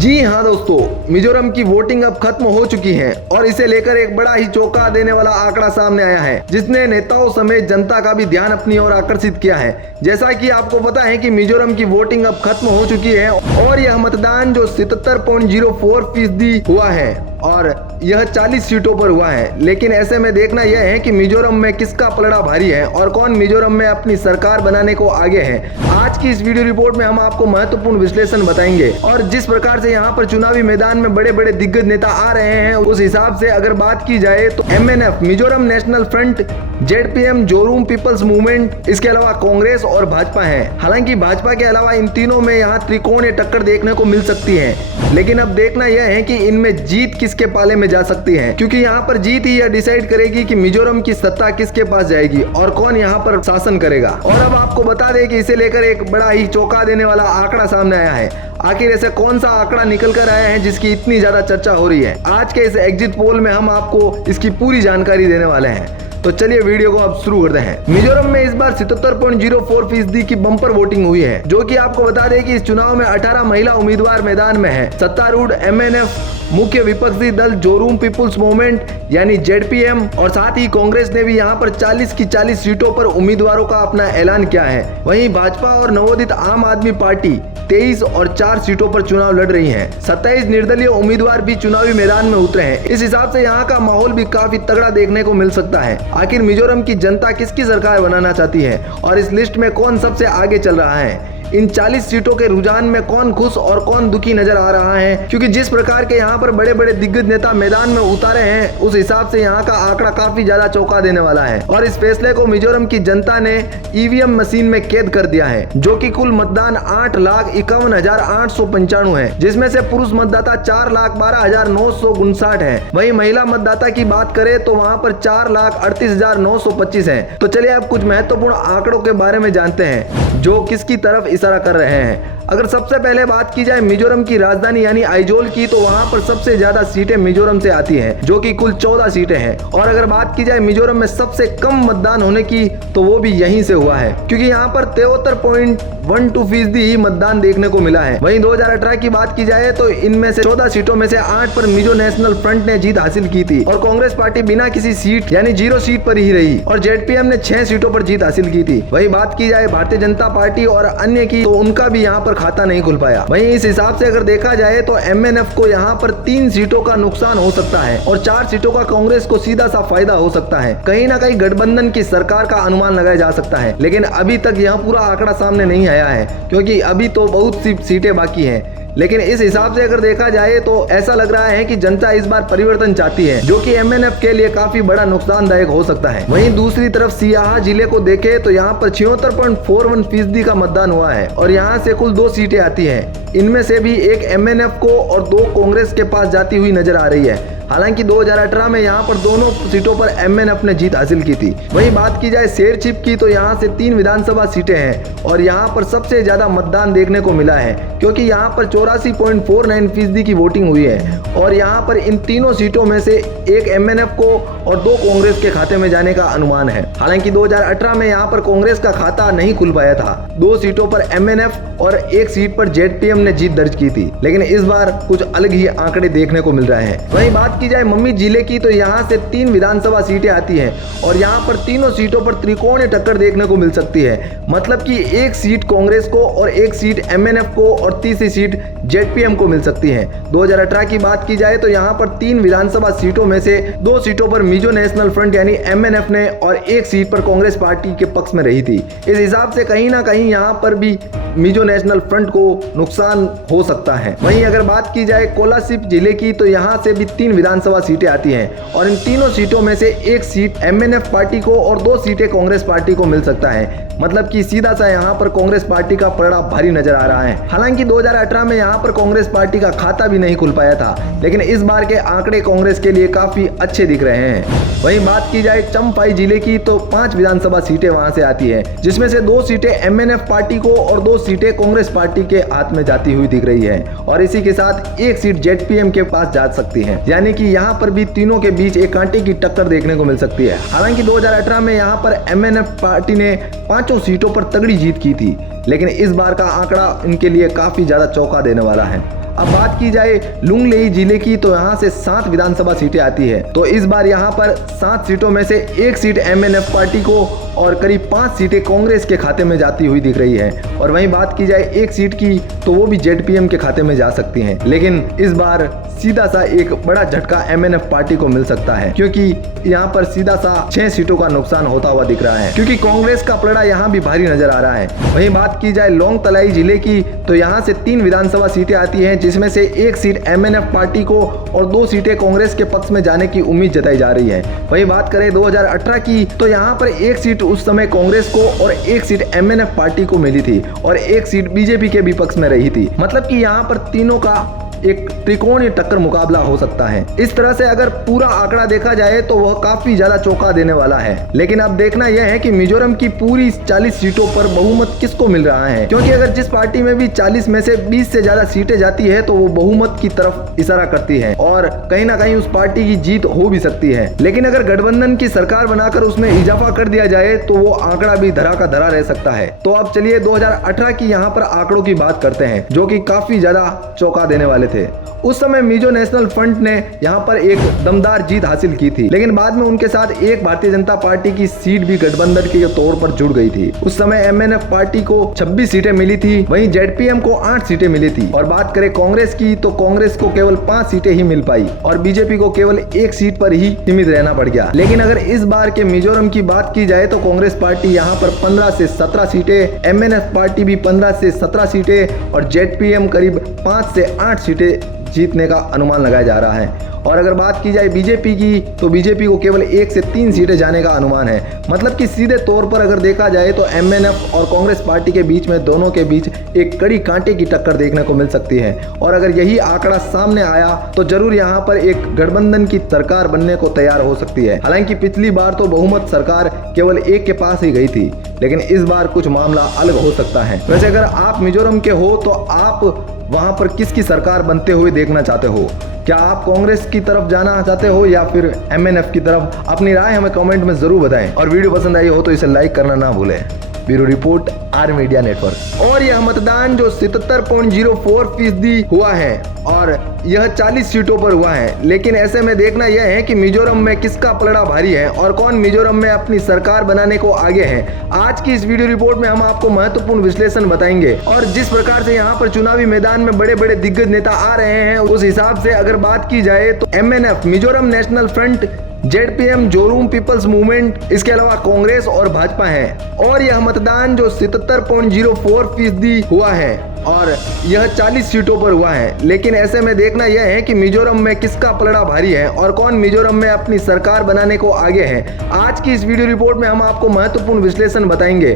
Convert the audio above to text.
जी हाँ दोस्तों, मिजोरम की वोटिंग अब खत्म हो चुकी है और इसे लेकर एक बड़ा ही चौंका देने वाला आंकड़ा सामने आया है, जिसने नेताओं समेत जनता का भी ध्यान अपनी ओर आकर्षित किया है। जैसा कि आपको पता है कि मिजोरम की वोटिंग अब खत्म हो चुकी है और यह मतदान जो 77.04% हुआ है और यह 40 सीटों पर हुआ है। लेकिन ऐसे में देखना यह है कि मिजोरम में किसका पलड़ा भारी है और कौन मिजोरम में अपनी सरकार बनाने को आगे है। आज की इस वीडियो रिपोर्ट में हम आपको महत्वपूर्ण विश्लेषण बताएंगे और जिस प्रकार से यहाँ पर चुनावी मैदान में बड़े बड़े दिग्गज नेता आ रहे हैं, उस हिसाब से अगर बात की जाए तो MNF Mizoram national front, ZPM Zoram people's movement, इसके अलावा कांग्रेस और भाजपा है। हालांकि भाजपा के अलावा इन तीनों में यहाँ त्रिकोणीय टक्कर देखने को मिल सकती है, लेकिन अब देखना यह है कि इनमें जीत किसके पाले में जा सकती है, क्योंकि यहाँ पर जीत ही यह डिसाइड करेगी कि मिजोरम की सत्ता किसके पास जाएगी और कौन यहाँ पर शासन करेगा। और अब आपको बता दें कि इसे लेकर एक बड़ा ही चौंका देने वाला आंकड़ा सामने आया है। आखिर ऐसे कौन सा आंकड़ा निकल कर आया है जिसकी इतनी ज्यादा चर्चा हो रही है? आज के इस एग्जिट पोल में हम आपको इसकी पूरी जानकारी देने वाले हैं। तो चलिए वीडियो को अब शुरू करते हैं। मिजोरम में इस बार 77.04% की बम्पर वोटिंग हुई है, जो कि आपको बता दें कि इस चुनाव में 18 महिला उम्मीदवार मैदान में है। सत्तारूढ़ MNF, मुख्य विपक्षी दल जोरूम पीपुल्स मूवमेंट यानी ZPM और साथ ही कांग्रेस ने भी यहाँ पर 40 की 40 सीटों पर उम्मीदवारों का अपना ऐलान किया है। वहीं भाजपा और नवोदित आम आदमी पार्टी 23 और 4 सीटों पर चुनाव लड़ रही हैं। 27 निर्दलीय उम्मीदवार भी चुनावी मैदान में उतरे हैं। इस हिसाब से यहाँ का माहौल भी काफी तगड़ा देखने को मिल सकता है। आखिर मिजोरम की जनता किसकी सरकार बनाना चाहती है और इस लिस्ट में कौन सबसे आगे चल रहा है? इन 40 सीटों के रुझान में कौन खुश और कौन दुखी नजर आ रहा है? क्योंकि जिस प्रकार के यहाँ पर बड़े बड़े दिग्गज नेता मैदान में उतारे हैं, उस हिसाब से यहाँ का आंकड़ा काफी ज्यादा चौंका देने वाला है। और इस फैसले को मिजोरम की जनता ने EVM मशीन में कैद कर दिया है, जो कि कुल मतदान 8,51,895 है, जिसमें से पुरुष मतदाता 4,12,959 है। वही महिला मतदाता की बात करें तो वहाँ पर 4,38,925 है। तो चलिए अब कुछ महत्वपूर्ण आंकड़ों के बारे में जानते हैं जो किसकी तरफ इशारा कर रहे हैं। अगर सबसे पहले बात की जाए मिजोरम की राजधानी यानी आइजोल की, तो वहां पर सबसे ज्यादा सीटें मिजोरम से आती हैं, जो कि कुल 14 सीटें हैं। और अगर बात की जाए मिजोरम में सबसे कम मतदान होने की, तो वो भी यहीं से हुआ है, क्योंकि यहाँ पर 73.12% ही मतदान देखने को मिला है। वहीं 2018 की बात की जाए तो इनमें से 14 सीटों में से 8 पर मिजो नेशनल फ्रंट ने जीत हासिल की थी और कांग्रेस पार्टी बिना किसी सीट यानी 0 सीट पर ही रही और ZPM ने 6 सीटों पर जीत हासिल की थी। वही बात की जाए भारतीय जनता पार्टी और अन्य की, तो उनका भी यहाँ पर खाता नहीं खुल पाया। वहीं इस हिसाब से अगर देखा जाए तो MNF को यहाँ पर 3 सीटों का नुकसान हो सकता है और 4 सीटों का कांग्रेस को सीधा सा फायदा हो सकता है। कहीं ना कहीं गठबंधन की सरकार का अनुमान लगाया जा सकता है, लेकिन अभी तक यह पूरा आंकड़ा सामने नहीं आया है, क्योंकि अभी तो बहुत सी सीटें बाकी हैं। लेकिन इस हिसाब से अगर देखा जाए तो ऐसा लग रहा है कि जनता इस बार परिवर्तन चाहती है, जो कि MNF के लिए काफी बड़ा नुकसानदायक हो सकता है। वहीं दूसरी तरफ सियाहा जिले को देखें तो यहाँ पर 76.41% का मतदान हुआ है और यहाँ से कुल 2 सीटें आती हैं। इनमें से भी एक MNF को और 2 कांग्रेस के पास जाती हुई नजर आ रही है। हालांकि 2018 में यहाँ पर दोनों सीटों पर MNF ने जीत हासिल की थी। वहीं बात की जाए शेरचिप की, तो यहाँ से 3 विधानसभा सीटें हैं और यहाँ पर सबसे ज्यादा मतदान देखने को मिला है, क्योंकि यहाँ पर 84.49% की वोटिंग हुई है और यहाँ पर इन तीनों सीटों में से एक MNF को और 2 कांग्रेस के खाते में जाने का अनुमान है। हालांकि 2018 में यहाँ पर कांग्रेस का खाता नहीं खुल पाया था। 2 सीटों पर MNF और 1 सीट पर ZPM ने जीत दर्ज की थी, लेकिन इस बार कुछ अलग ही आंकड़े देखने को मिल रहे हैं। वहीं बात की जाए मम्मी जिले की, तो यहाँ से 3 विधानसभा सीटें आती हैं और यहाँ पर तीनों सीटों पर त्रिकोणीय टक्कर देखने को मिल सकती है। मतलब कि 1 सीट कांग्रेस को और 1 सीट MNF को और तीसरी सीट ZPM को मिल सकती है। 2018 की बात की जाए तो यहाँ पर 3 विधानसभा सीटों में से 2 सीटों पर मिजो नेशनल फ्रंट यानी MNF ने और 1 सीट पर कांग्रेस पार्टी के पक्ष में रही थी। इस हिसाब से कहीं ना कहीं यहाँ पर भी मिजो नेशनल फ्रंट को नुकसान हो सकता है। वहीं अगर बात की जाए कोलासिब जिले की, तो यहाँ से भी 3 विधानसभा सीटें आती हैं और इन तीनों सीटों में से 1 सीट MNF पार्टी को और 2 सीटें कांग्रेस पार्टी को मिल सकता है। मतलब कि सीधा सा यहाँ पर कांग्रेस पार्टी का पलड़ा भारी नजर आ रहा है। हालांकि 2018 में यहाँ पर कांग्रेस पार्टी का खाता भी नहीं खुल पाया था, लेकिन इस बार के आंकड़े कांग्रेस के लिए काफी अच्छे दिख रहे हैं। वहीं बात की जाए चंफाई जिले की, तो 5 विधानसभा सीटें वहां से आती है, जिसमें से 2 सीटें MNF पार्टी को और 2 सीटें कांग्रेस पार्टी के हाथ में जाती हुई दिख रही है और इसी के साथ 1 सीट ZPM के पास जा सकती है। यानी कि यहाँ पर भी तीनों के बीच एक कांटे की टक्कर देखने को मिल सकती है। हालांकि 2018 में यहाँ पर MNF पार्टी ने 5 सीटों पर तगड़ी जीत की थी, लेकिन इस बार का आंकड़ा इनके लिए काफी ज्यादा चौंका देने वाला है। अब बात की जाए लुंगलेई जिले की तो यहाँ से 7 विधानसभा सीटें आती है। तो इस बार यहाँ पर 7 सीटों में से 1 सीट MNF पार्टी को और करीब 5 सीटें कांग्रेस के खाते में जाती हुई दिख रही है। और वहीं बात की जाए 1 सीट की तो वो भी ZPM के खाते में जा सकती है। लेकिन इस बार सीधा सा एक बड़ा झटका MNF पार्टी को मिल सकता है, क्योंकि यहाँ पर सीधा सा 6 सीटों का नुकसान होता हुआ दिख रहा है, क्योंकि कांग्रेस का पलड़ा यहाँ भी भारी नजर आ रहा है। वहीं बात की जाए लोंग तलाई जिले की तो यहाँ से 3 विधानसभा सीटें आती हैं, जिसमें से 1 सीट MNF पार्टी को और 2 सीटें कांग्रेस के पक्ष में जाने की उम्मीद जताई जा रही है। वहीं बात करें 2018 की तो यहाँ पर 1 सीट उस समय कांग्रेस को और 1 सीट MNF पार्टी को मिली थी और 1 सीट बीजेपी के भी पक्ष में रही थी। मतलब कि यहाँ पर तीनों का एक त्रिकोणीय टक्कर मुकाबला हो सकता है। इस तरह से अगर पूरा आंकड़ा देखा जाए तो वह काफी ज्यादा चौंका देने वाला है। लेकिन अब देखना यह है कि मिजोरम की पूरी 40 सीटों पर बहुमत किसको मिल रहा है, क्योंकि अगर जिस पार्टी में भी 40 में से 20 से ज्यादा सीटें जाती है तो वो बहुमत की तरफ इशारा करती है और कहीं ना कहीं उस पार्टी की जीत हो भी सकती है। लेकिन अगर गठबंधन की सरकार बनाकर उसमें इजाफा कर दिया जाए तो वो आंकड़ा भी धरा का धरा रह सकता है। तो अब चलिए 2018 की यहाँ पर आंकड़ों की बात करते हैं, जो कि काफी ज्यादा चौंका देने वाले थे। उस समय मिजो नेशनल फ्रंट ने यहाँ पर एक दमदार जीत हासिल की थी, लेकिन बाद में उनके साथ एक भारतीय जनता पार्टी की सीट भी गठबंधन के तौर पर जुड़ गई थी। उस समय MNF पार्टी को 26 सीटें मिली थी, वहीं ZPM को 8 सीटें मिली थी। और बात करें कांग्रेस की तो कांग्रेस को केवल 5 सीटें ही मिल पाई और बीजेपी को केवल 1 सीट पर ही सीमित रहना पड़ गया। लेकिन अगर इस बार के मिजोरम की बात की जाए तो कांग्रेस पार्टी यहाँ पर 15 से 17 सीटें, MNF पार्टी भी 15 से 17 सीटें और ZPM करीब 5 से 8 सीटें जीतने का अनुमान लगाया जा रहा है। और अगर बात की जाए बीजेपी की तो बीजेपी को केवल 1 से 3 सीटें जाने का अनुमान है। मतलब कि सीधे तौर पर अगर देखा जाए तो MNF और कांग्रेस पार्टी के बीच में, दोनों के बीच एक कड़ी कांटे की टक्कर देखने को मिल सकती है। और अगर यही आंकड़ा सामने आया तो जरूर यहाँ पर एक गठबंधन की सरकार बनने को तैयार हो सकती है। हालांकि पिछली बार तो बहुमत सरकार केवल एक के पास ही गई थी, लेकिन इस बार कुछ मामला अलग हो सकता है। वैसे अगर आप मिजोरम के हो तो आप वहां पर किसकी सरकार बनते हुए देखना चाहते हो? क्या आप कांग्रेस की तरफ जाना चाहते हो या फिर MNF की तरफ? अपनी राय हमें कमेंट में जरूर बताएं और वीडियो पसंद आई हो तो इसे लाइक करना ना भूलें। Bureau report, R media network. और यह मतदान जो 77.04% हुआ है और यह 40 सीटों पर हुआ है, लेकिन ऐसे में देखना यह है कि मिजोरम में किसका पलड़ा भारी है और कौन मिजोरम में अपनी सरकार बनाने को आगे है। आज की इस वीडियो रिपोर्ट में हम आपको महत्वपूर्ण विश्लेषण बताएंगे और जिस प्रकार से यहाँ पर चुनावी मैदान में बड़े बड़े दिग्गज नेता आ रहे हैं, उस हिसाब से अगर बात की जाए तो MNF Mizoram national front, ZPM Zoram people's movement, इसके अलावा कांग्रेस और भाजपा है। और यह मतदान जो 77.04% हुआ है और यह 40 सीटों पर हुआ है, लेकिन ऐसे में देखना यह है कि मिजोरम में किसका पलड़ा भारी है और कौन मिजोरम में अपनी सरकार बनाने को आगे है। आज की इस वीडियो रिपोर्ट में हम आपको महत्वपूर्ण विश्लेषण बताएंगे